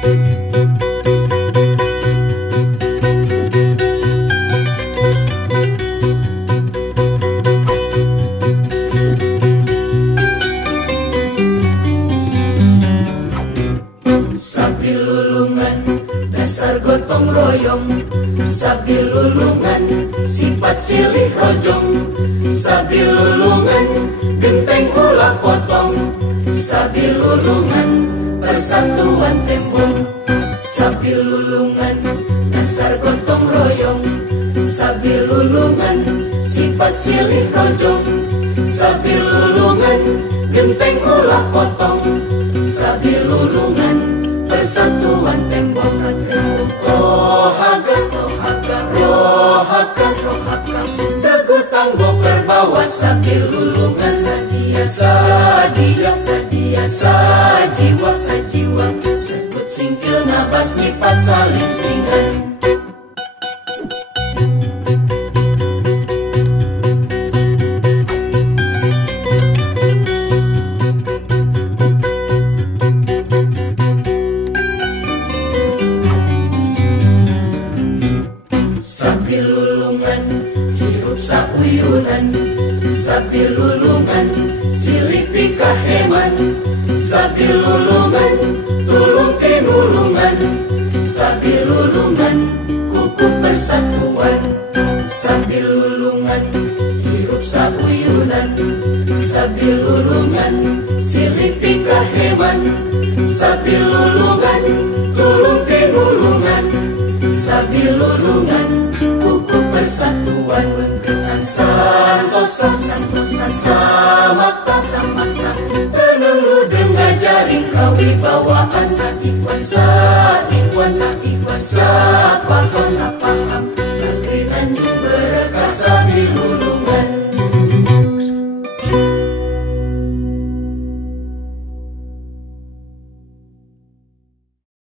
Sabi lulungan, dasar gotong royong. Sabi lulungan, sifat silih rojong. Sabi lulungan, genteng ulah potong. Sabi lulungan, persatuan tembong. Sabi lulungan, dasar gotong royong. Sabi lulungan, sifat silih rojong. Sabi lulungan, genteng ulah potong. Sabi lulungan, persatuan tembong. Rohaka, rohaka, rohaka, rohaka, Dagu tangguh perbawa. Sabi lulungan, sadia, sadia, sadia, sajiwa, sajiwa, sebut singkil nabas ni pasalin singan. Sabi lulungan, hirup sauyunan. Sabi lulungan, silih pikaheman. Sabi lulungan, tulung tinulungan. Sabi lulungan, kuku persatuan. Sabi lulungan, hirup sauyunan. Sabi lulungan, silih pikaheman. Sabi lulungan, tulung tinulungan. Sabi lulungan, kuku persatuan. Mengkenang santosa, santosa, samata, samata, tenang lu dengar jaring kawibawaan. Saikwa, saikwa, saikwa, sapa, sapa,